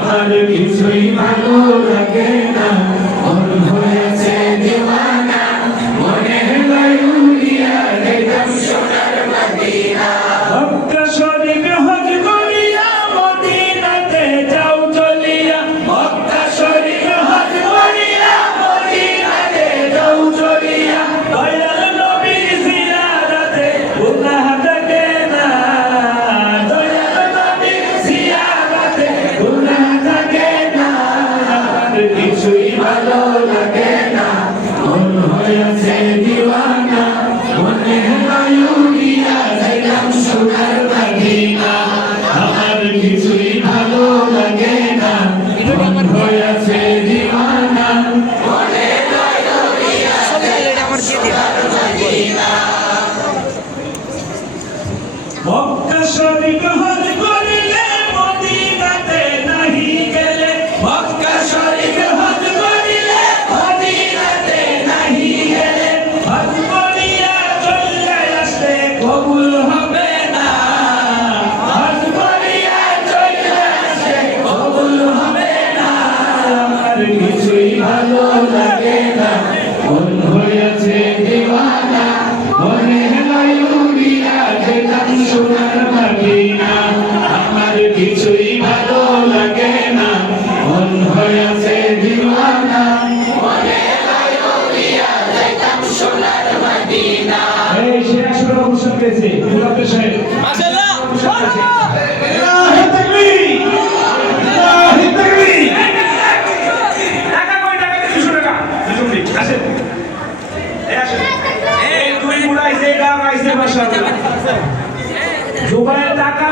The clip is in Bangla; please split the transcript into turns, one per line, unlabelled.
আমার কিছুই ভালো লাগে না। মক্কা শরীফ হজ করিলে মদিনাতে নাহি গেলে। মক্কা শরীফ হজ করিলে মদিনাতে নাহি গেলে। হজ করিয়া চলে আসতে কবুল হবে না। হজ করিয়া চলে আসতে কবুল হবে না। আমার মন হয়েছে দিওয়ানা, মনে লাইউরিয়া যেতাম সোনার মদিনা আমার কিছুই ভালো লাগে না। মন হয়েছে দিওয়ানা। এই সে একশো টাকা পুরস্কার পেয়েছে মুরাদের সাহেব। ইলাহি তাকবীর! ইলাহি তাকবীর!
টাকা কয় টাকা? দুশো টাকা। দুশো মিনিট আসেন। এই আসেন। এই দুই মুড়াইছে এটা পাইছে মাশাআল্লাহ। জুবাইর টাকা